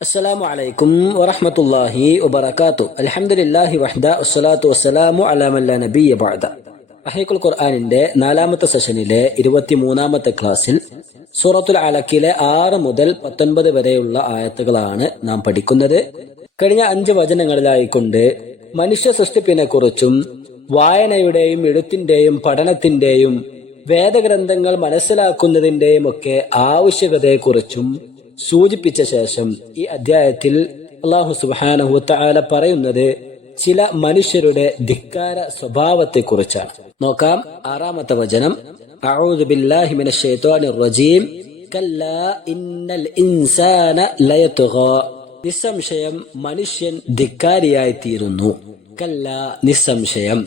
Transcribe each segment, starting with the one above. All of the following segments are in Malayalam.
السلام عليكم ورحمة الله وبركاته الحمد لله وحده والصلاة والسلام على من لا نبي بعد അഹീഖുൽ ഖുർആനിന്റെ 4-ാമത്തെ സെഷനിലെ 23-ാമത്തെ ക്ലാസ്സിൽ സൂറത്തുൽ അലക്കിലെ 6 മുതൽ 19 വരെയുള്ള ആയത്തുകളാണ് നാം പഠിക്കുന്നത്. കഴിഞ്ഞ 5 വചനങ്ങളിലായിക്കൊണ്ട് മനുഷ്യ സൃഷ്ടിപ്പിനെ കുറിച്ചും വായനയുടെയും എഴുത്തിന്റെയും പഠനത്തിന്റെയും വേദഗ്രന്ഥങ്ങൾ മനസ്സിലാക്കുന്നതിന്റെയും ഒക്കെ ആവശ്യകതയെക്കുറിച്ചും സൂചിപ്പിച്ച ശേഷം ഈ അധ്യായത്തിൽ അല്ലാഹു സുബ്ഹാനഹു വ തആല പറയുന്നത് ചില മനുഷ്യരുടെ ധിക്കാര സ്വഭാവത്തെ കുറിച്ചാണ്. നോക്കാം 6-ാമത്തെ വചനം. അഊദു ബില്ലാഹി മിനശ് ശൈത്വാനിർ റജീം കല്ലാ ഇന്നൽ ഇൻസാന ലയത്ഗാ. നിസ്സംശയം മനുഷ്യൻ ധിക്കാരിയായി തീരുന്നു. കല്ലാ നിസ്സംശയം,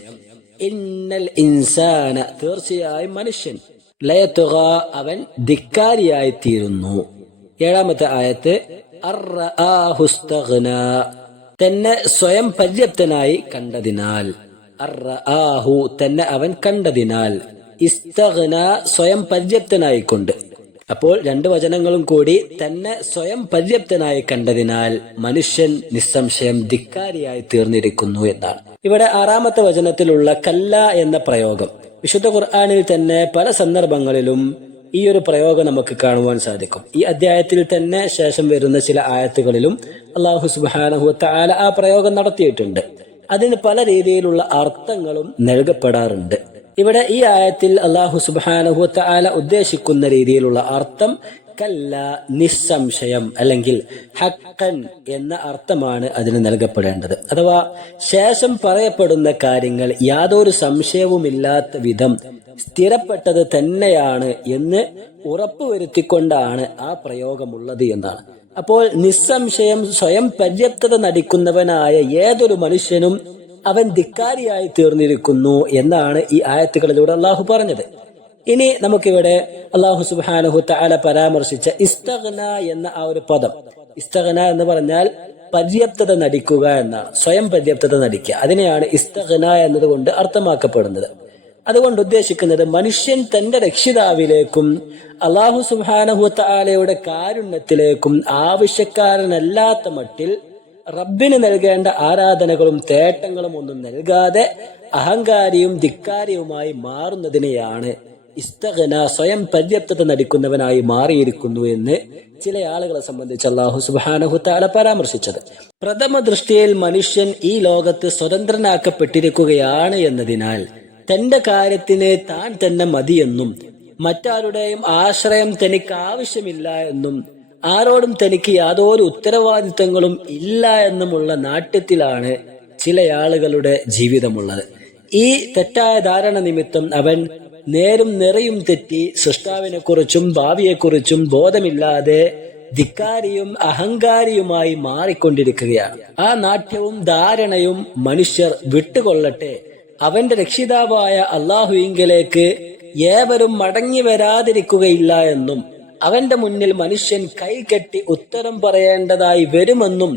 ഇന്നൽ ഇൻസാന തീർച്ചയായും മനുഷ്യൻ, ലയത്ഗാ അവൻ ധിക്കാരിയായി തീരുന്നു. 7-ാമത്തെ ആയത്ത് അർറആഹു ഇസ്തഗ്നാ തന്നെ സ്വയം പര്യാപ്തനായി കണ്ടതിനാൽ. അർറആഹു തന്നെ അവൻ കണ്ടതിനാൽ, ഇസ്തഗ്നാ സ്വയം പര്യാപ്തനായിക്കൊണ്ട്. അപ്പോൾ 2 വചനങ്ങളും കൂടി തന്നെ സ്വയം പര്യാപ്തനായി കണ്ടതിനാൽ മനുഷ്യൻ നിസ്സംശയം ധിക്കാരിയായി തീർന്നിരിക്കുന്നു എന്നാണ്. ഇവിടെ 6-ാമത്തെ വചനത്തിലുള്ള കല്ല എന്ന പ്രയോഗം വിശുദ്ധ ഖുർആനിൽ തന്നെ പല സന്ദർഭങ്ങളിലും ഈ ഒരു പ്രയോഗം നമുക്ക് കാണുവാൻ സാധിക്കും. ഈ അധ്യായത്തിൽ തന്നെ ശേഷം വരുന്ന ചില ആയത്തുകളിലും അല്ലാഹു സുബ്ഹാനഹു വ തആല ആ പ്രയോഗം നടത്തിയിട്ടുണ്ട്. അതിന് പല രീതിയിലുള്ള അർത്ഥങ്ങളും നൽകപ്പെടാറുണ്ട്. ഇവിടെ ഈ ആയത്തിൽ അല്ലാഹു സുബ്ഹാനഹു വ തആല ഉദ്ദേശിക്കുന്ന രീതിയിലുള്ള അർത്ഥം കല്ല നിസ്സംശയം അല്ലെങ്കിൽ ഹഖൻ എന്ന അർത്ഥമാണ് അതിന് നൽകപ്പെടേണ്ടത്. അഥവാ ശേഷം പറയപ്പെടുന്ന കാര്യങ്ങൾ യാതൊരു സംശയവുമില്ലാത്ത വിധം സ്ഥിരപ്പെട്ടത് തന്നെയാണ് എന്ന് ഉറപ്പുവരുത്തിക്കൊണ്ടാണ് ആ പ്രയോഗമുള്ളത് എന്നാണ്. അപ്പോൾ നിസ്സംശയം സ്വയം പര്യാപ്തത നടിക്കുന്നവനായ ഏതൊരു മനുഷ്യനും അവൻ ധിക്കാരിയായി തീർന്നിരിക്കുന്നു എന്നാണ് ഈ ആയത്തുകളിലൂടെ അള്ളാഹു പറഞ്ഞത്. ഇനി നമുക്കിവിടെ അല്ലാഹു സുബ്ഹാനഹു തആല പരാമർശിച്ച ഇസ്തഗ്ന എന്ന ആ ഒരു പദം, ഇസ്തഗ്ന എന്ന് പറഞ്ഞാൽ പര്യാപ്തത നടിക്കുക എന്നാണ്, സ്വയം പര്യാപ്തത നടിക്കുക. അതിനെയാണ് ഇസ്തഗ്ന എന്നതുകൊണ്ട് അർത്ഥമാക്കപ്പെടുന്നത്. അതുകൊണ്ട് ഉദ്ദേശിക്കുന്നത് മനുഷ്യൻ തന്റെ രക്ഷിതാവിലേക്കും അല്ലാഹു സുബ്ഹാനഹു തആലയുടെ കാരുണ്യത്തിലേക്കും ആവശ്യക്കാരനല്ലാത്ത മട്ടിൽ റബ്ബിന് നൽകേണ്ട ആരാധനകളും തേട്ടങ്ങളും ഒന്നും നൽകാതെ അഹങ്കാരിയും ധിക്കാരിയുമായി മാറുന്നതിനെയാണ് ഇസ്തഗ്ന സ്വയം പര്യാപ്തത നടിക്കുന്നവനായി മാറിയിരിക്കുന്നു എന്ന് ചില ആളുകളെ സംബന്ധിച്ച് അല്ലാഹു സുബ്ഹാനഹു തആല പരാമർശിച്ചത്. പ്രഥമ ദൃഷ്ടിയിൽ മനുഷ്യൻ ഈ ലോകത്ത് സ്വതന്ത്രനാക്കപ്പെട്ടിരിക്കുകയാണ് എന്നതിനാൽ തന്റെ കാര്യത്തിന് താൻ തന്നെ മതിയെന്നും മറ്റാരുടെയും ആശ്രയം തനിക്ക് ആവശ്യമില്ല എന്നും ആരോടും തനിക്ക് യാതൊരു ഉത്തരവാദിത്തങ്ങളും ഇല്ല എന്നുമുള്ള നാട്യത്തിലാണ് ചില ആളുകളുടെ ജീവിതമുള്ളത്. ഈ തെറ്റായ ധാരണ നിമിത്തം അവൻ നേരും നിറയും തെറ്റി സൃഷ്ടാവിനെ കുറിച്ചും ഭാവിയെക്കുറിച്ചും ബോധമില്ലാതെ ധിക്കാരിയും അഹങ്കാരിയുമായി മാറിക്കൊണ്ടിരിക്കുകയാണ്. ആ നാട്യവും ധാരണയും മനുഷ്യർ വിട്ടുകൊള്ളട്ടെ. അവന്റെ രക്ഷിതാവായ അല്ലാഹുവിങ്കലേക്ക് ഏവരും മടങ്ങി വരാതിരിക്കുകയില്ല എന്നും അവന്റെ മുന്നിൽ മനുഷ്യൻ കൈകെട്ടി ഉത്തരം പറയേണ്ടതായി വരുമെന്നും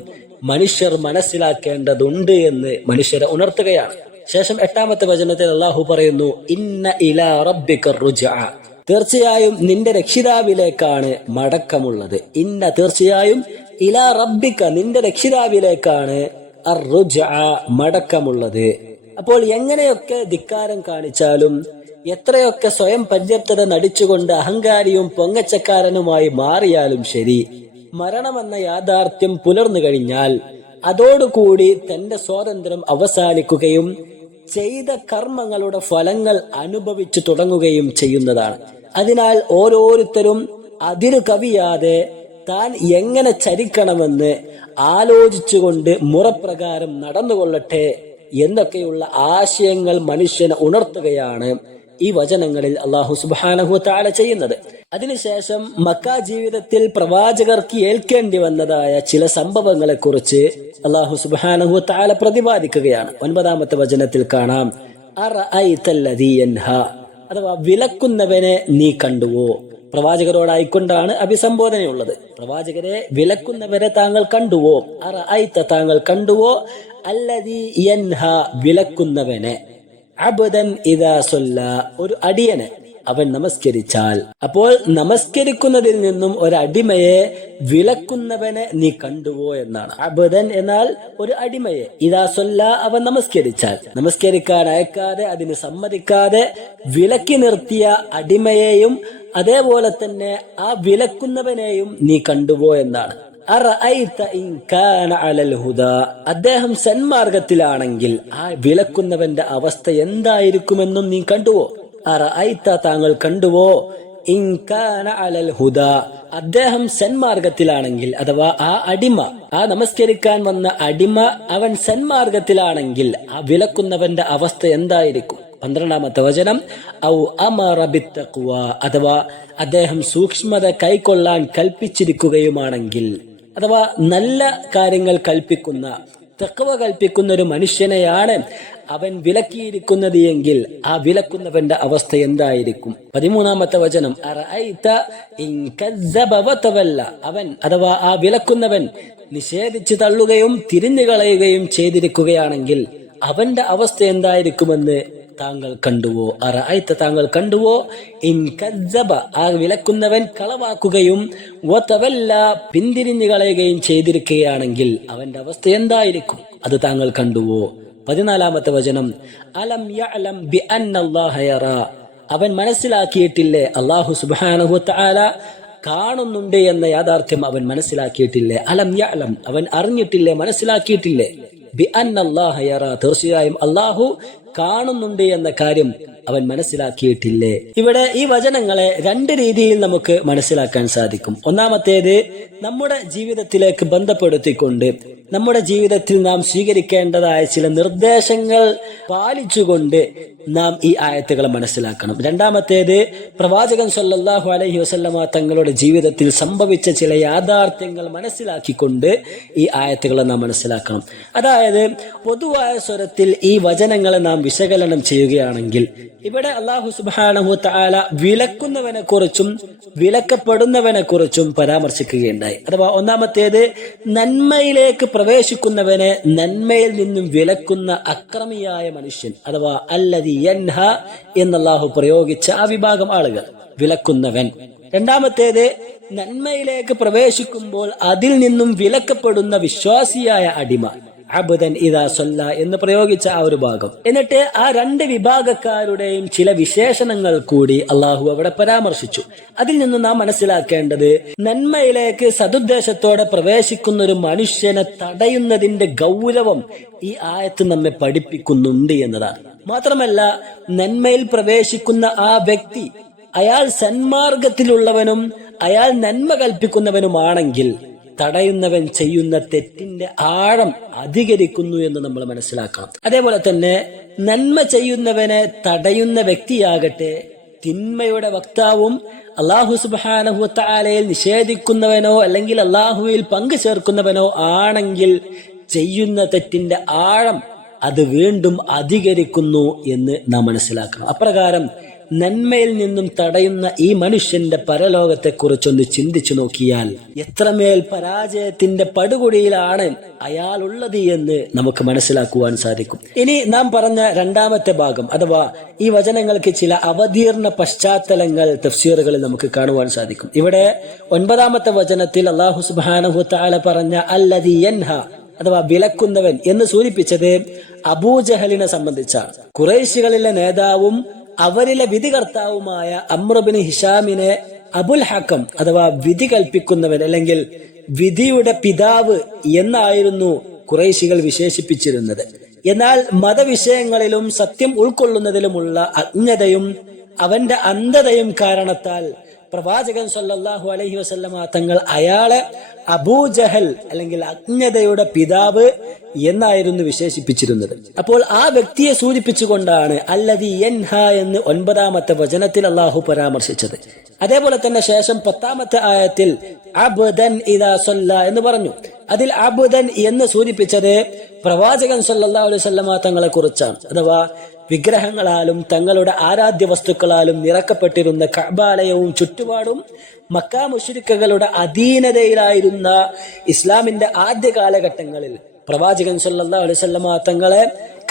മനുഷ്യർ മനസ്സിലാക്കേണ്ടതുണ്ട് എന്ന് മനുഷ്യരെ ഉണർത്തുകയാണ്. ശേഷം 8-ാമത്തെ വചനത്തിൽ അല്ലാഹു പറയുന്നു, ഇന്ന ഇലാ റബ്ബിക റുജ്അ തീർച്ചയായും നിന്റെ രക്ഷിതാവിലേക്കാണ് മടക്കമുള്ളത്. ഇന്ന തീർച്ചയായും ഇലാ റബ്ബിക നിന്റെ രക്ഷിതാവിലേക്കാണ് അർ-റുജ്അ മടക്കമുള്ളത്. അപ്പോൾ എങ്ങനെയൊക്കെ ധിക്കാരം കാണിച്ചാലും എത്രയൊക്കെ സ്വയം പര്യാപ്തത നടിച്ചുകൊണ്ട് അഹങ്കാരിയും പൊങ്ങച്ചക്കാരനുമായി മാറിയാലും ശരി, മരണമെന്ന യാഥാർത്ഥ്യം പുലർന്നു കഴിഞ്ഞാൽ അതോടുകൂടി തന്റെ സ്വാതന്ത്ര്യം അവസാനിക്കുകയും ചെയ്ത കർമ്മങ്ങളുടെ ഫലങ്ങൾ അനുഭവിച്ചു തുടങ്ങുകയും ചെയ്യുന്നതാണ്. അതിനാൽ ഓരോരുത്തരും അതിരു കവിയാതെ താൻ എങ്ങനെ ചരിക്കണമെന്ന് ആലോചിച്ചുകൊണ്ട് മുറപ്രകാരം നടന്നുകൊള്ളട്ടെ എന്നൊക്കെയുള്ള ആശയങ്ങൾ മനുഷ്യനെ ഉണർത്തുകയാണ് ഈ വചനങ്ങളിൽ അല്ലാഹു സുബ്ഹാനഹു തആല ചെയ്യുന്നത്. അതിനുശേഷം മക്ക ജീവിതത്തിൽ പ്രവാചകർക്ക് ഏൽക്കേണ്ടി വന്നതായ ചില സംഭവങ്ങളെ കുറിച്ച് അല്ലാഹു സുബ്ഹാനഹു തആല പ്രതിപാദിക്കുകയാണ്. 9-ാമത്തെ വചനത്തിൽ കാണാം, അറഅയ്തല്ലദീ യൻഹാ അഥവാ വിലക്കുന്നവനെ നീ കണ്ടുവോ. പ്രവാചകരോടായിക്കൊണ്ടാണ് അഭിസംബോധനയുള്ളത്. പ്രവാചകരെ വിലക്കുന്നവരെ താങ്കൾ കണ്ടുവോ. അറഅയ്ത താങ്കൾ കണ്ടുവോ, അല്ലദീ യൻഹാ വിലക്കുന്നവനെ, അബ്ദൻ ഇദാ സല്ല ഒരു അടിയനെ, അവൻ നമസ്കരിച്ചാൽ. അപ്പോൾ നമസ്കരിക്കുന്നതിൽ നിന്നും ഒരടിമയെ വിലക്കുന്നവനെ നീ കണ്ടുവോ എന്നാണ്. അബ്ദൻ എന്നാൽ ഒരു അടിമയെ, ഇദാ സല്ല അവൻ നമസ്കരിച്ചാൽ, നമസ്കരിക്കാൻ അയക്കാതെ അതിന് സമ്മതിക്കാതെ വിലക്കി നിർത്തിയ അടിമയെയും അതേപോലെ തന്നെ ആ വിലക്കുന്നവനെയും നീ കണ്ടുവോ എന്നാണ്. അദ്ദേഹം സന്മാർഗത്തിലാണെങ്കിൽ ആ വിലക്കുന്നവന്റെ അവസ്ഥ എന്തായിരിക്കുമെന്നും നീ കണ്ടുവോ? താങ്കൾ കണ്ടുവോ? അദ്ദേഹം സന്മാർഗത്തിലാണെങ്കിൽ, അഥവാ ആ അടിമ, ആ നമസ്കരിക്കാൻ വന്ന അടിമ അവൻ സന്മാർഗത്തിലാണെങ്കിൽ ആ വിലക്കുന്നവന്റെ അവസ്ഥ എന്തായിരിക്കും? 12-ാമത്തെ വചനം, ഔ അമറ ബിത്തഖ്വ, അഥവാ അദ്ദേഹം സൂക്ഷ്മത കൈക്കൊള്ളാൻ കൽപ്പിച്ചിരിക്കുകയുമാണെങ്കിൽ, അഥവാ നല്ല കാര്യങ്ങൾ കൽപ്പിക്കുന്ന, തഖ്വ കൽപ്പിക്കുന്ന ഒരു മനുഷ്യനെയാണ് അവൻ വിലക്കിയിരിക്കുന്നത് എങ്കിൽ ആ വിലക്കുന്നവന്റെ അവസ്ഥ എന്തായിരിക്കും? 13-ാമത്തെ വചനം, അവൻ അഥവാ ആ വിലക്കുന്നവൻ നിഷേധിച്ചു തള്ളുകയും തിരിഞ്ഞു കളയുകയും ചെയ്തിരിക്കുകയാണെങ്കിൽ അവന്റെ അവസ്ഥ എന്തായിരിക്കുമെന്ന് താങ്കൾ കണ്ടുവോ? താങ്കൾ കണ്ടുവോ? ആ വിലക്കുന്നവൻ കളവാക്കുകയും പിന്തിരിഞ്ഞു കളയുകയും ചെയ്തിരിക്കുകയാണെങ്കിൽ അവന്റെ അവസ്ഥ എന്തായിരിക്കും? അത് താങ്കൾ കണ്ടുവോ? 14-ാമത്തെ വചനം, അലം യഅലം ബി അന്നല്ലാഹ യറാ, അവൻ മനസ്സിലാക്കിയിട്ടില്ലേ അല്ലാഹു സുബ്ഹാനഹു വതആല കാണുന്നുണ്ട് എന്ന യാഥാർത്ഥ്യം അവൻ മനസ്സിലാക്കിയിട്ടില്ലേ? അലം യഅലം, അവൻ അറിഞ്ഞിട്ടില്ലേ, മനസ്സിലാക്കിയിട്ടില്ലേ? ബി അന്നല്ലാഹ യറാ, തീർച്ചയായും അല്ലാഹു കാണുന്നുണ്ട് എന്ന കാര്യം അവൻ മനസ്സിലാക്കിയിട്ടില്ലേ? ഇവിടെ ഈ വചനങ്ങളെ രണ്ട് രീതിയിൽ നമുക്ക് മനസ്സിലാക്കാൻ സാധിക്കും. ഒന്നാമത്തേത്, നമ്മുടെ ജീവിതത്തിലേക്ക് ബന്ധപ്പെടുത്തിക്കൊണ്ട് നമ്മുടെ ജീവിതത്തിൽ നാം സ്വീകരിക്കേണ്ടതായ ചില നിർദ്ദേശങ്ങൾ പാലിച്ചുകൊണ്ട് നാം ഈ ആയത്തുകളെ മനസ്സിലാക്കണം. രണ്ടാമത്തേത്, പ്രവാചകൻ സല്ലല്ലാഹു അലൈഹി വസല്ലമ തങ്ങളുടെ ജീവിതത്തിൽ സംഭവിച്ച ചില യാഥാർത്ഥ്യങ്ങൾ മനസ്സിലാക്കിക്കൊണ്ട് ഈ ആയത്തുകളെ നാം മനസ്സിലാക്കണം. അതായത് പൊതുവായ സ്വരത്തിൽ ഈ വചനങ്ങളെ നാം വിശകലനം ചെയ്യുകയാണെങ്കിൽ ഇവിടെ അല്ലാഹു സുബ്ഹാനഹു വതആല വിലക്കുന്നവനെ കുറിച്ചും വിലക്കപ്പെടുന്നവനെ കുറിച്ചും പരാമർശിക്കുകയുണ്ടായി. അഥവാ ഒന്നാമത്തേത്, നന്മയിലേക്ക് പ്രവേശിക്കുന്നവനെ നന്മയിൽ നിന്നും വിലക്കുന്ന അക്രമിയായ മനുഷ്യൻ, അഥവാ അല്ലദീ യൻഹ എന്ന് അല്ലാഹു പ്രയോഗിച്ച ആ വിഭാഗം ആളുകൾ, വിലക്കുന്നവൻ. രണ്ടാമത്തേത്, നന്മയിലേക്ക് പ്രവേശിക്കുമ്പോൾ അതിൽ നിന്നും വിലക്കപ്പെടുന്ന വിശ്വാസിയായ അടിമ, അബ്ദൻ ഇദാ സല്ല എന്ന് പ്രയോഗിച്ച ആ ഒരു ഭാഗം. എന്നിട്ട് ആ രണ്ട് വിഭാഗക്കാരുടെയും ചില വിശേഷണങ്ങൾ കൂടി അള്ളാഹു അവിടെ പരാമർശിച്ചു. അതിൽ നിന്ന് നാം മനസ്സിലാക്കേണ്ടത്, നന്മയിലേക്ക് സതുദ്ദേശത്തോടെ പ്രവേശിക്കുന്ന ഒരു മനുഷ്യനെ തടയുന്നതിന്റെ ഗൗരവം ഈ ആയത്ത് നമ്മെ പഠിപ്പിക്കുന്നുണ്ട് എന്നതാണ്. മാത്രമല്ല, നന്മയിൽ പ്രവേശിക്കുന്ന ആ വ്യക്തി അയാൾ സന്മാർഗത്തിലുള്ളവനും അയാൾ നന്മ കൽപ്പിക്കുന്നവനുമാണെങ്കിൽ തടയുന്നവൻ ചെയ്യുന്ന തെറ്റിന്റെ ആഴം അധികരിക്കുന്നു എന്ന് നമ്മൾ മനസ്സിലാക്കണം. അതേപോലെ തന്നെ നന്മ ചെയ്യുന്നവനെ തടയുന്ന വ്യക്തിയാകട്ടെ തിന്മയുടെ വക്താവും അല്ലാഹു സുബ്ഹാനഹു വതആലയിൽ നിഷേധിക്കുന്നവനോ അല്ലെങ്കിൽ അല്ലാഹുവിൽ പങ്കു ചേർക്കുന്നവനോ ആണെങ്കിൽ ചെയ്യുന്ന തെറ്റിന്റെ ആഴം അത് വീണ്ടും അധികരിക്കുന്നു എന്ന് നാം മനസ്സിലാക്കണം. അപ്രകാരം നന്മയിൽ നിന്നും തടയുന്ന ഈ മനുഷ്യന്റെ പരലോകത്തെ കുറിച്ചൊന്ന് ചിന്തിച്ചു നോക്കിയാൽ എത്രമേൽ പരാജയത്തിന്റെ പടുകുടിയിലാണ് അയാളുള്ളത് എന്ന് നമുക്ക് മനസ്സിലാക്കുവാൻ സാധിക്കും. ഇനി നാം പറഞ്ഞ രണ്ടാമത്തെ ഭാഗം, അഥവാ ഈ വചനങ്ങൾക്ക് ചില അവതീർണ പശ്ചാത്തലങ്ങൾ തഫ്സീറുകളിൽ നമുക്ക് കാണുവാൻ സാധിക്കും. ഇവിടെ 9-ാമത്തെ വചനത്തിൽ അല്ലാഹു സുബ്ഹാനഹു വതആല പറഞ്ഞ അല്ലദീ യൻഹ, അഥവാ വിലക്കുന്നവൻ എന്ന് സൂചിപ്പിച്ചത് അബൂജഹലിനെ സംബന്ധിച്ചാണ്. ഖുറൈശികളിലെ നേതാവും അവരിലെ വിധികർത്താവുമായ അംർ ഇബ്നു ഹിഷാമിനെ അബുൽ ഹക്കം, അഥവാ വിധി കൽപ്പിക്കുന്നവൻ അല്ലെങ്കിൽ വിധിയുടെ പിതാവ് എന്നായിരുന്നു ഖുറൈശികൾ വിശേഷിപ്പിച്ചിരുന്നത്. എന്നാൽ മതവിഷയങ്ങളിലും സത്യം ഉൾക്കൊള്ളുന്നതിലുമുള്ള അജ്ഞതയും അവന്റെ അന്ധതയും കാരണത്താൽ പ്രവാചകൻ സല്ലല്ലാഹു അലൈഹി വസല്ലമ തങ്ങൾ അയാളെ അബൂജഹൽ അല്ലെങ്കിൽ അജ്ഞതയുടെ പിതാവ് എന്നായിരുന്നു വിശേഷിപ്പിച്ചിരുന്നത്. അപ്പോൾ ആ വ്യക്തിയെ സൂചിപ്പിച്ചുകൊണ്ടാണ് അല്ലദീ യൻഹ എന്ന് 9-ാമത്തെ വചനത്തിൽ അല്ലാഹു പരാമർശിച്ചത്. അതേപോലെ തന്നെ ശേഷം 10-ാമത്തെ ആയത്തിൽ അബ്ദൻ ഇദാ സല്ല എന്ന് പറഞ്ഞു. അതിൽ അബ്ദൻ എന്ന് സൂചിപ്പിച്ചത് പ്രവാചകൻ സല്ലല്ലാഹു അലൈഹി വസല്ലമ തങ്ങളെ കുറിച്ചാണ്. അഥവാ വിഗ്രഹങ്ങളാലും തങ്ങളുടെ ആരാധ്യ വസ്തുക്കളാലും നിറക്കപ്പെട്ടിരുന്ന കഅബാലയവും ചുറ്റുപാടും മക്കാ മുശ്രിക്കുകളുടെ അധീനതയിലായിരുന്ന ഇസ്ലാമിന്റെ ആദ്യ കാലഘട്ടങ്ങളിൽ പ്രവാചകൻ സല്ലല്ലാഹു അലൈഹി വസല്ലമ തങ്ങളെ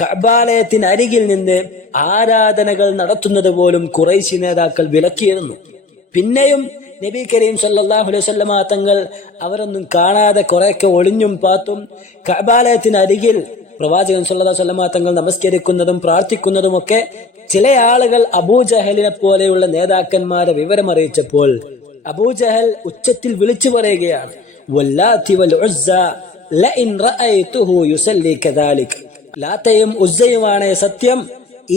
കഅബാലയത്തിന് അരികിൽ നിന്ന് ആരാധനകൾ നടത്തുന്നത് പോലും ഖുറൈശി നേതാക്കൾ വിലക്കിയിരുന്നു. പിന്നെയും നബി കരീം സല്ലല്ലാഹു അലൈഹി വസല്ലമ തങ്ങൾ അവരൊന്നും കാണാതെ കുറെയൊക്കെ ഒളിഞ്ഞും പാത്തും കഅബാലയത്തിന് അരികിൽ പ്രവാചകൻ സല്ലല്ലാഹു അലൈഹി വസല്ലമ തങ്ങൾ നമസ്കരിക്കുന്നതും പ്രാർത്ഥിക്കുന്നതുമൊക്കെ ചില ആളുകൾ അബൂജഹലിനെ പോലെയുള്ള നേതാക്കന്മാരെ വിവരമറിയിച്ചപ്പോൾ അബൂജഹൽ ഉച്ചത്തിൽ വിളിച്ചു പറയുകയാണ്, വല്ലാത്തി വൽ ഉസ്സ ലഇൻ റഅയ്തുഹു യുസല്ലി കദാലിക്. ലാത്തയും ഉസ്സയുമാണ് സത്യം,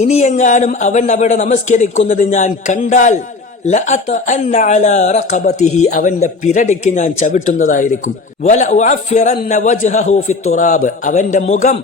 ഇനിയെങ്ങാനും അവൻ അവിടെ നമസ്കരിക്കുന്നത് ഞാൻ കണ്ടാൽ ലഅതഅന്ന അലാ റഖബതിഹി, അവന്റെ പിരടിക്ക് ഞാൻ ചവിട്ടുന്നതായിരിക്കും. വലഉഅഫിറന്ന വജ്ഹഹു ഫിത്തുറാബ്, അവന്റെ മുഖം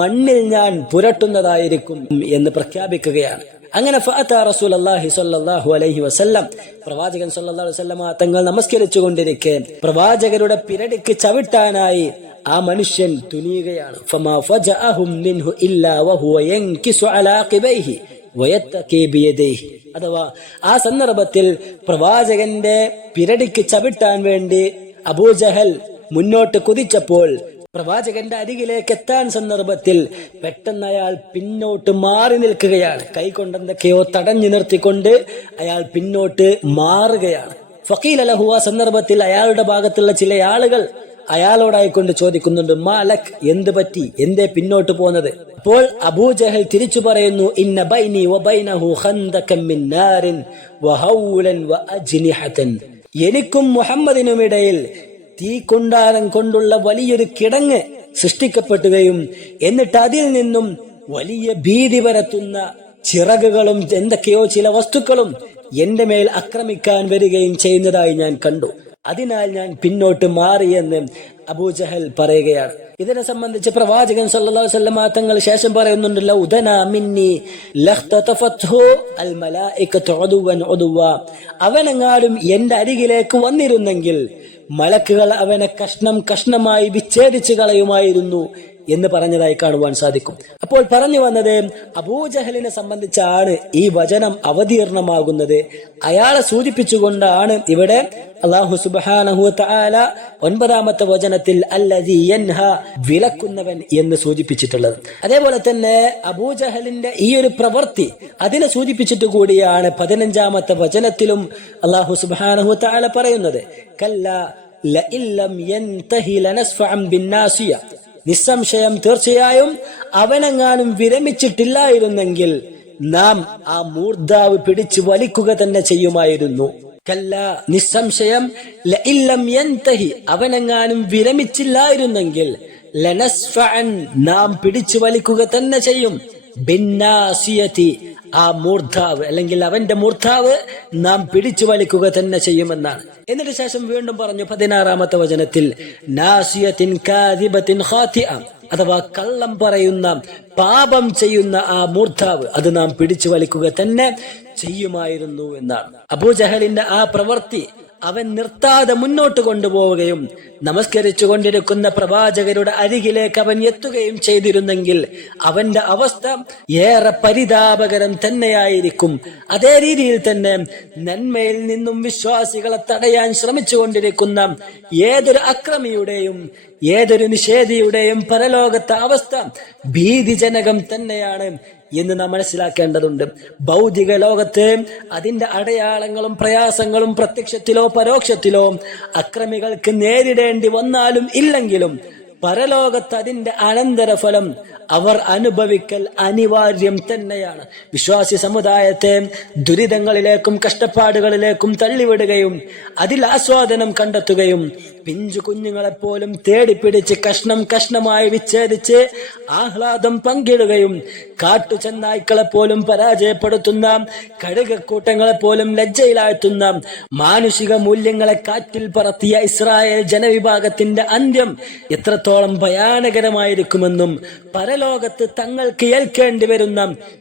മണ്ണിൽ ഞാൻ പുരട്ടുന്നതായിരിക്കും എന്ന് പ്രഖ്യാപിക്കുകയാണ്. അങ്ങനെ ഫഅത റസൂലുള്ളാഹി സ്വല്ലല്ലാഹു അലൈഹി വസല്ലം, പ്രവാചകൻ സ്വല്ലല്ലാഹു അലൈഹി വസല്ലം തങ്ങൾ നമസ്കരിച്ചുകൊണ്ടിരിക്കെ പ്രവാചകരുടെ പിരടിക്ക് ചവിട്ടാനായി ആ മനുഷ്യൻ തുനിയുകയാണ്. ഫമാ ഫജഅഹും മിൻഹു ഇല്ലാ വഹുവ യൻകിസു അലാ ഖിബൈഹി വയത്തഖി ബിയദിഹി. അഥവാ ആ സന്ദർഭത്തിൽ പ്രവാചകന്റെ പിരടിക്ക് ചവിട്ടാൻ വേണ്ടി അബൂജഹൽ മുന്നോട്ട് കുതിച്ചപ്പോൾ പ്രവാചകന്റെ അരികിലേക്ക് എത്താൻ സന്ദർഭത്തിൽ പെട്ടെന്ന് അയാൾ പിന്നോട്ട് മാറി നിൽക്കുകയാണ്. കൈകൊണ്ടെന്തൊക്കെയോ തടഞ്ഞു നിർത്തിക്കൊണ്ട് അയാൾ പിന്നോട്ട് മാറുകയാണ്. ഫഖീല ലഹു, ആ സന്ദർഭത്തിൽ അയാളുടെ ഭാഗത്തുള്ള ചില ആളുകൾ അയാളോടായിക്കൊണ്ട് ചോദിക്കുന്നുണ്ട്, മാലക്, എന്ത് പറ്റി, എന്തേ പിന്നോട്ട് പോകുന്നത്? അപ്പോൾ അബൂജഹൽ തിരിച്ചു പറയുന്നു, ഇന്ന ബൈനി വബൈനഹു ഖന്ദകം മിൻ നാരിൻ വഹൗലൻ വഅജ്നിഹതൻ, എനിക്കും മുഹമ്മദിനുമിടയിൽ തീക്കുണ്ടാരം കൊണ്ടുള്ള വലിയൊരു കിടങ്ങ് സൃഷ്ടിക്കപ്പെടുകയും എന്നിട്ട് അതിൽ നിന്നും വലിയ ഭീതി പരത്തുന്ന ചിറകുകളും എന്തൊക്കെയോ ചില വസ്തുക്കളും എന്റെ മേൽ ആക്രമിക്കാൻ വരികയും ചെയ്യുന്നതായി ഞാൻ കണ്ടു. അതിനാൽ ഞാൻ പിന്നോട്ട് മാറിയെന്ന് അബൂജഹൽ പറയുകയാണ്. ഇതിനെ സംബന്ധിച്ച് പ്രവാചകൻ സല്ലല്ലാഹു അലൈഹി വസല്ലം തങ്ങൾ ശേഷം പറയുന്നുണ്ടല്ലോ, ഉദനാ മിന്നി ലഖ്തതഫത്ഹു അൽ മലായികതു ഉദുവൻ ഉദുവ, അവനെങ്ങാനും എന്റെ അരികിലേക്ക് വന്നിരുന്നെങ്കിൽ മലക്കുകൾ അവനെ കഷ്ണം കഷ്ണമായി വിച്ഛേദിച്ചു കളയുമായിരുന്നു എന്ന് പറഞ്ഞതായി കാണുവാൻ സാധിക്കും. അപ്പോൾ പറഞ്ഞു വന്നത്, അബൂജഹലിനെ സംബന്ധിച്ചാണ് ഈ വചനം അവതീർണമാകുന്നത്. അയാളെ സൂചിപ്പിച്ചുകൊണ്ടാണ് ഇവിടെ അല്ലാഹു സുബ്ഹാനഹു വ തആല 9-ാമത്തെ വചനത്തിൽ അല്ലദീ യൻഹ, വിലക്കുന്നവൻ എന്ന് സൂചിപ്പിച്ചിട്ടുള്ളത്. അതേപോലെ തന്നെ അബൂജഹലിന്റെ ഈ ഒരു പ്രവൃത്തി അതിനെ സൂചിപ്പിച്ചിട്ട് കൂടിയാണ് 15-ാമത്തെ വചനത്തിലും അല്ലാഹു സുബ്ഹാനഹു വ തആല പറയുന്നത്, കല്ലാ ലഇല്ലം യൻതഹി ലനസ്ഫഅൻ ബിന്നാസിയ, നിസ്സംശയം തീർച്ചയായും അവനെങ്ങാനും വിരമിച്ചിട്ടില്ലായിരുന്നെങ്കിൽ നാം ആ മൂർധാവ് പിടിച്ചു വലിക്കുക തന്നെ ചെയ്യുമായിരുന്നു. കല്ല, നിസ്സംശയം, ലഇല്ലം യൻതഹി, അവനെങ്ങാനും വിരമിച്ചില്ലായിരുന്നെങ്കിൽ ലനസ്ഫഅൻ, നാം പിടിച്ചു വലിക്കുക തന്നെ ചെയ്യും, ബിന്നാസിയതി, ആ മൂർധാവ് അല്ലെങ്കിൽ അവന്റെ മൂർധാവ് നാം പിടിച്ചു വലിക്കുക തന്നെ ചെയ്യുമെന്നാണ്. എന്നിട്ട് ശേഷം വീണ്ടും പറഞ്ഞു 16-ാമത്തെ വചനത്തിൽ, നാസിയത്തിൻ കാദിബത്തിൻ ഖാതിഅ, അഥവാ കള്ളം പറയുന്ന പാപം ചെയ്യുന്ന ആ മൂർധാവ് അത് നാം പിടിച്ചു വലിക്കുക തന്നെ ചെയ്യുമായിരുന്നു എന്നാണ്. അബൂജഹലിന്റെ ആ പ്രവൃത്തി അവൻ നിർത്താതെ മുന്നോട്ട് കൊണ്ടുപോവുകയും നമസ്കരിച്ചു കൊണ്ടിരിക്കുന്ന പ്രവാചകരുടെ അരികിലേക്ക് അവൻ എത്തുകയും ചെയ്തിരുന്നെങ്കിൽ അവന്റെ അവസ്ഥ ഏറെ പരിതാപകരം തന്നെയായിരിക്കും. അതേ രീതിയിൽ തന്നെ നന്മയിൽ നിന്നും വിശ്വാസികളെ തടയാൻ ശ്രമിച്ചുകൊണ്ടിരിക്കുന്ന ഏതൊരു അക്രമിയുടെയും ഏതൊരു നിഷേധിയുടെയും പരലോകത്തെ അവസ്ഥ ഭീതിജനകം തന്നെയാണ് എന്ന് നാം മനസ്സിലാക്കേണ്ടതുണ്ട്. ഭൗതിക ലോകത്ത് അതിന്റെ അടയാളങ്ങളും പ്രയാസങ്ങളും പ്രത്യക്ഷത്തിലോ പരോക്ഷത്തിലോ അക്രമികൾക്ക് നേരിടേണ്ടി വന്നാലും ഇല്ലെങ്കിലും പരലോകത്ത് അതിന്റെ അനന്തരഫലം അവർ അനുഭവിക്കൽ അനിവാര്യം തന്നെയാണ്. വിശ്വാസി സമുദായത്തെ ദുരിതങ്ങളിലേക്കും കഷ്ടപ്പാടുകളിലേക്കും തള്ളിവിടുകയും അതിൽ ആസ്വാദനം കണ്ടെത്തുകയും പിഞ്ചു കുഞ്ഞുങ്ങളെപ്പോലും തേടിപ്പിടിച്ച് കഷ്ണം കഷ്ണമായി വിച്ഛേദിച്ച് ആഹ്ലാദം പങ്കിടുകയും കാട്ടുചെന്നായ്ക്കളെപ്പോലും പരാജയപ്പെടുത്തുന്ന കഴുകക്കൂട്ടങ്ങളെപ്പോലും ലജ്ജയിലാഴ്ത്തുന്ന മാനുഷിക മൂല്യങ്ങളെ കാറ്റിൽ പറത്തിയ ഇസ്രായേൽ ജനവിഭാഗത്തിന്റെ അന്ത്യം എത്രത്തോളം ഭയാനകരമായിരിക്കുമെന്നും പരലോകത്ത് തങ്ങൾക്ക് ഏൽക്കേണ്ടി വരുന്ന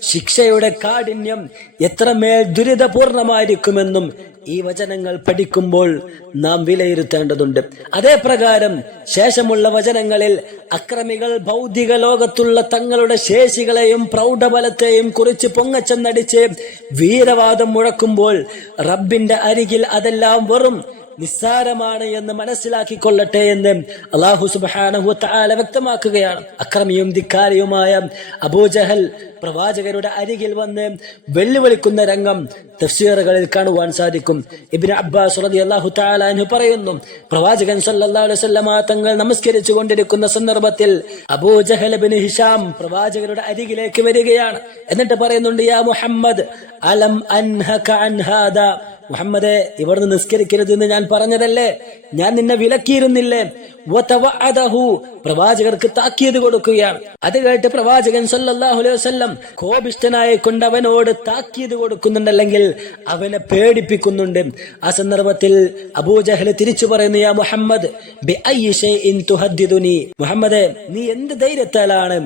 ശിക്ഷയുടെ കാഠിന്യം എത്രമേൽ ദുരിതപൂർണമായിരിക്കുമെന്നും ഈ വചനങ്ങൾ പഠിക്കുമ്പോൾ നാം വിലയിരുത്തേണ്ടതുണ്ട്. അതേ പ്രകാരം ശേഷമുള്ള വചനങ്ങളിൽ അക്രമികൾ ഭൗതിക ലോകത്തുള്ള തങ്ങളുടെ ശേഷികളെയും പ്രൗഢബലത്തെയും കുറിച്ച് പൊങ്ങച്ചെന്നടിച്ച് വീരവാദം മുഴക്കുമ്പോൾ റബ്ബിന്റെ അരികിൽ അതെല്ലാം വെറും നിസ്സാരമാണ് എന്ന് മനസ്സിലാക്കിക്കൊള്ളട്ടെ എന്ന് അല്ലാഹു സുബ്ഹാനഹു വ തആല വ്യക്തമാക്കുകയാണ്. അക്രമിയും ധിക്കാരിയുമായ അബൂജഹൽ പ്രവാചകരുടെ അരികിൽ വന്ന് വെല്ലുവിളിക്കുന്ന രംഗം തഫ്സീറുകളിൽ കാണുവാൻ സാധിക്കും. ഇബ്നു അബ്ബാസ് റളിയല്ലാഹു തആല അൻഹു പറയുന്നു, പ്രവാചകൻ സല്ലല്ലാഹു അലൈഹി വസല്ലമ തങ്ങൾ നമസ്കരിച്ചു കൊണ്ടിരിക്കുന്ന സന്ദർഭത്തിൽ അബൂജഹൽ ഇബ്നു ഹിഷാം പ്രവാചകരുടെ അരികിലേക്ക് വരികയാണ്. എന്നിട്ട് പറയുന്നുണ്ട്, യാ മുഹമ്മദ് അലം അൻഹക അൻ ഹാദാ, മുഹമ്മദേ, ഇവിടുന്ന് നിസ്കരിക്കരുത് എന്ന് ഞാൻ പറഞ്ഞതല്ലേ, ഞാൻ നിന്നെ വിലക്കിയിരുന്നില്ലേ? വതവഅദഹു, പ്രവാചകർക്ക് താക്കീത് കൊടുക്കുകയാണ്. അത് കേട്ട് പ്രവാചകൻ സല്ലല്ലാഹു അലൈഹി വസല്ലം കോപിഷ്ഠനായി കൊണ്ട് അവനോട് താക്കീത് കൊടുക്കുന്നുണ്ടല്ലെങ്കിൽ അവനെ പേടിപ്പിക്കുന്നുണ്ട്. ആ സന്ദർഭത്തിൽ അബൂജഹൽ തിരിച്ചു പറയുന്നു, യാ മുഹമ്മദ് ബിഅയ്യി ശൈഇൻ തുഹദ്ദിദുനി, മുഹമ്മദേ, നീ എന്ത് ധൈര്യത്താലാണ്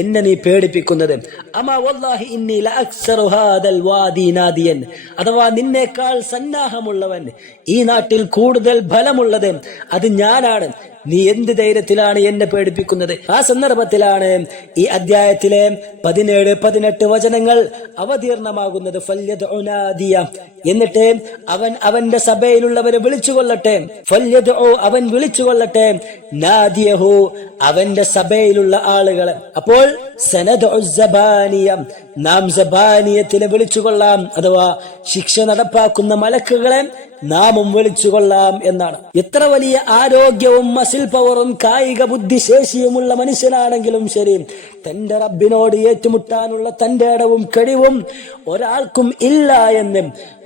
എന്നെ നീ പേടിപ്പിക്കുന്നത്? അമാ വല്ലാഹി ഇന്നി ലഅക്സറു ഹാദൽ വാദി നാദിയൻ, അഥവാ നിന്നേക്കാൾ സന്നാഹമുള്ളവൻ, ഈ നാട്ടിൽ കൂടുതൽ ബലമുള്ളത് അത് ഞാനാണ്. നീ എന്ത് ധൈര്യത്തിലാണ് എന്നെ പേടിപ്പിക്കുന്നത്? ആ സന്ദർഭത്തിലാണ് ഈ അധ്യായത്തിലെ 17, 18 വചനങ്ങൾ അവതീർണമാകുന്നത്. ഫല്യദ്ഉ നാദിയ, എന്നിട്ട് അവൻ അവന്റെ സഭയിലുള്ളവരെ വിളിച്ചുകൊള്ളട്ടെ. ഫല്യദ്ഉ, അവൻ വിളിച്ചുകൊള്ളട്ടെ. നാദിയഹു, അവന്റെ സഭയിലുള്ള ആളുകളെ. അപ്പോൾ സനദ്ഉ സബാനിയ, നാം സബാനിയത്തിനെ വിളിച്ചുകൊള്ളാം, അഥവാ ശിക്ഷ നടപ്പാക്കുന്ന മലക്കുകളെ നാമും വിളിച്ചുകൊള്ളാം എന്നാണ്. എത്ര വലിയ ആരോഗ്യവും മസിൽ പവറും കായിക ബുദ്ധിശേഷിയുമുള്ള മനുഷ്യനാണെങ്കിലും ശരി, തന്റെ റബ്ബിനോട് ഏറ്റുമുട്ടാനുള്ള തന്റെ ഇടവും കഴിവും ഒരാൾക്കും ഇല്ല എന്ന്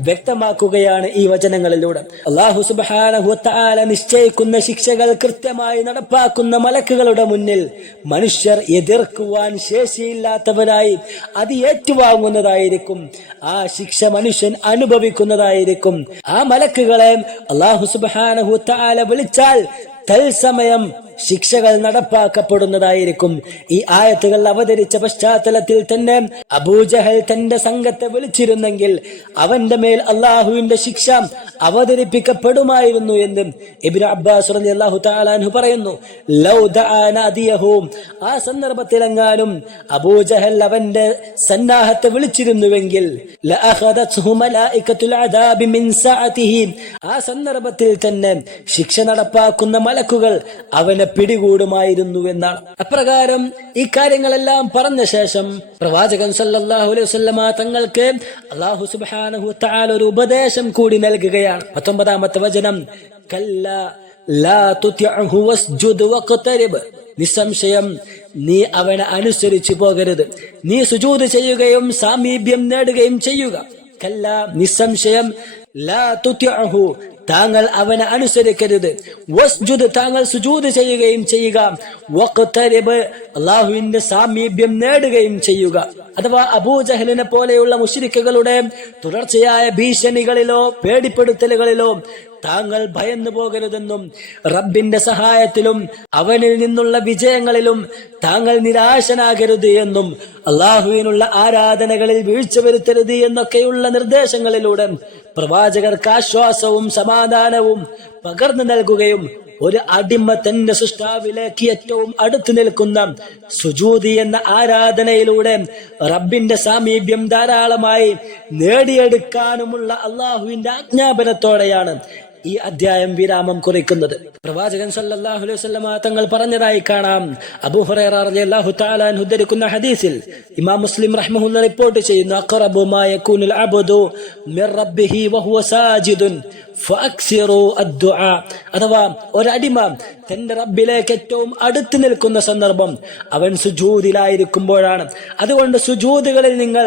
വ്യക്തമാക്കുകയാണ് ഈ വചനങ്ങളിലൂടെ. അല്ലാഹു സുബ്ഹാനഹു വ തആല നിശ്ചയിക്കുന്ന ശിക്ഷകൾ കൃത്യമായി നടപ്പാക്കുന്ന മലക്കുകളുടെ മുന്നിൽ മനുഷ്യർ എതിർക്കുവാൻ ശേഷിയില്ലാത്തവരായി അത് ഏറ്റുവാങ്ങുന്നതായിരിക്കും. ആ ശിക്ഷ മനുഷ്യൻ അനുഭവിക്കുന്നതായിരിക്കും. ആ മലക്കുകളെ അല്ലാഹു സുബ്ഹാനഹു വ തആല വിളിച്ചാൽ തൽസമയം ശിക്ഷകൾ നടപ്പാക്കപ്പെടുന്നതായിരിക്കും. ഈ ആയത്തുകൾ അവതരിച്ച പശ്ചാത്തലത്തിൽ തന്നെ അബൂജഹൽ തന്റെ സംഘത്തെ വിളിച്ചിരുന്നെങ്കിൽ അവന്റെ മേൽ അള്ളാഹുവിന്റെ ശിക്ഷ അവതരിപ്പിക്കപ്പെടുമായിരുന്നു എന്ന് ഇബ്നു അബ്ബാസ് റളിയല്ലാഹു തആല അൻഹു പറയുന്നു. ലൗ ദഅ നാദിയഹു, ആ സന്ദർഭത്തിലെങ്ങാനും അബൂജഹൽ അവന്റെ സന്നാഹത്തെ വിളിച്ചിരുന്നുവെങ്കിൽ ലഅഖദത്ഹു മലായികത്തുൽ അദാബി മിൻ സഅതിഹി, ആ സന്ദർഭത്തിൽ തന്നെ ശിക്ഷ നടപ്പാക്കുന്ന മലക്കുകൾ അവനെ പിടികൂടുമായിരുന്നു എന്നാണ്. അപ്രകാരം ഈ കാര്യങ്ങളെല്ലാം പറഞ്ഞ ശേഷം പ്രവാചകൻ സല്ലല്ലാഹു അലൈഹി വസല്ലമ തങ്ങൾക്ക് അല്ലാഹു സുബ്ഹാനഹു വ തആല ഒരു ഉപദേശം കൂടി നൽകുകയാണ്. 19-ാമത്തെ വചനം, കല്ലാ ലാ തുതിഅഹു വസ്ജുദ് വഖ്തരിബ്, നിസ്സംശയം നീ അവനെ അനുസരിച്ചു പോകരുത്, നീ സുജൂദ് ചെയ്യുകയും സാമീപ്യം നേടുകയും ചെയ്യുക. കല്ലാ, നിസ്സംശയം, ലാ തുതിഅഹു, താങ്കൾ അവനെ അനുസരിക്കരുത്. വസ്ജുദ്, താങ്കൾ സുജൂദ് ചെയ്യുകയും ചെയ്യുക. വഖ്തരിബ്, അല്ലാഹുവിന്റെ സാമീപ്യം നേടുകയും ചെയ്യുക. അഥവാ അബൂജഹലിനെ പോലെയുള്ള മുശ്രിക്കുകളുടെ തുടർച്ചയായ ഭീഷണികളിലോ പേടിപ്പെടുത്തലുകളിലോ താങ്കൾ ഭയന്നു പോകരുതെന്നും റബ്ബിന്റെ സഹായത്തിലും അവനിൽ നിന്നുള്ള വിജയങ്ങളിലും താങ്കൾ നിരാശനാകരുത് എന്നും അള്ളാഹുവിനുള്ള ആരാധനകളിൽ വീഴ്ച വരുത്തരുത് എന്നൊക്കെയുള്ള നിർദ്ദേശങ്ങളിലൂടെ പ്രവാചകർക്ക് ആശ്വാസവും സമാധാനവും പകർന്നു നൽകുകയും ഒരു അടിമ തന്റെ സൃഷ്ടാവിലേക്ക് ഏറ്റവും അടുത്തു നിൽക്കുന്ന സുജൂദി എന്ന ആരാധനയിലൂടെ റബ്ബിന്റെ സാമീപ്യം ധാരാളമായി നേടിയെടുക്കാനുമുള്ള അള്ളാഹുവിന്റെ ആജ്ഞാപനത്തോടെയാണ് ഈ അധ്യായം വിരാമം കുറിക്കുന്നത്. പ്രവാചകൻ സല്ലല്ലാഹു അലൈഹി വസല്ലമ തങ്ങൾ പറഞ്ഞതായി കാണാം. അബൂ ഹുറൈറ റളിയല്ലാഹു തആല അൻഹു ഉദ്ധരിക്കുന്ന ഹദീസിൽ ഇമാം മുസ്ലിം റഹ്മഹുല്ലാഹ് റിപ്പോർട്ട് ചെയ്യുന്നു, അഖറബു മാ യകൂനുൽ അബ്ദു മിർ റബ്ബിഹി വഹുവ സാജിദുൻ ഫഅക്സിറു അദ്ദുആ, അഥവാ ഒരടിമ തന്റെ റബ്ബിലേക്ക് ഏറ്റവും അടുത്ത് നിൽക്കുന്ന സന്ദർഭം അവൻ സുജൂദിലായിരിക്കുമ്പോഴാണ്. അതുകൊണ്ട് സുജൂദുകളിൽ നിങ്ങൾ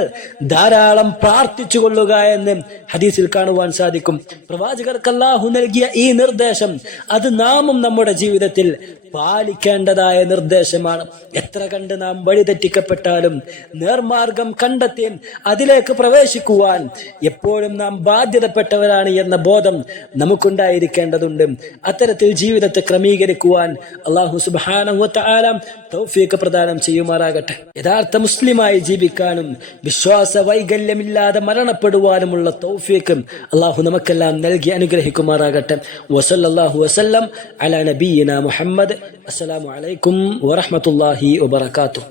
ധാരാളം പ്രാർത്ഥിച്ചു കൊള്ളുക എന്ന് ഹദീസിൽ കാണുവാൻ സാധിക്കും. പ്രവാചകർക്ക് അല്ലാഹു നൽകിയ ഈ നിർദ്ദേശം അത് നാമും നമ്മുടെ ജീവിതത്തിൽ പാലിക്കേണ്ടതായ നിർദ്ദേശമാണ്. എത്ര കണ്ട് നാം വഴിതെറ്റിക്കപ്പെട്ടാലും നേർമാർഗം കണ്ടെത്തി അതിലേക്ക് പ്രവേശിക്കുവാൻ എപ്പോഴും നാം ബാധ്യതപ്പെട്ടവരാണ് എന്ന ബോധം നമുക്കുണ്ടായിരിക്കേണ്ടതുണ്ട്. അത്തരത്തിൽ ജീവിതത്തെ ക്രമീകരിക്കുവാൻ അല്ലാഹു സുബ്ഹാനഹു വ തആല തൗഫീഖ് പ്രദാനം ചെയ്യുമാറാകട്ടെ. യഥാർത്ഥ മുസ്ലിമായി ജീവിക്കാനും വിശ്വാസ വൈകല്യമില്ലാതെ മരണപ്പെടുവാനുമുള്ള തൗഫീഖ് അല്ലാഹു നമുക്കെല്ലാം നൽകി അനുഗ്രഹിക്കുമാറാകട്ടെ. വസല്ലല്ലാഹു വസല്ലം അലാ നബിയിന മുഹമ്മദ്. അസ്സലാമു അലൈക്കും വറഹ്മത്തുള്ളാഹി വബറകാതുഹു.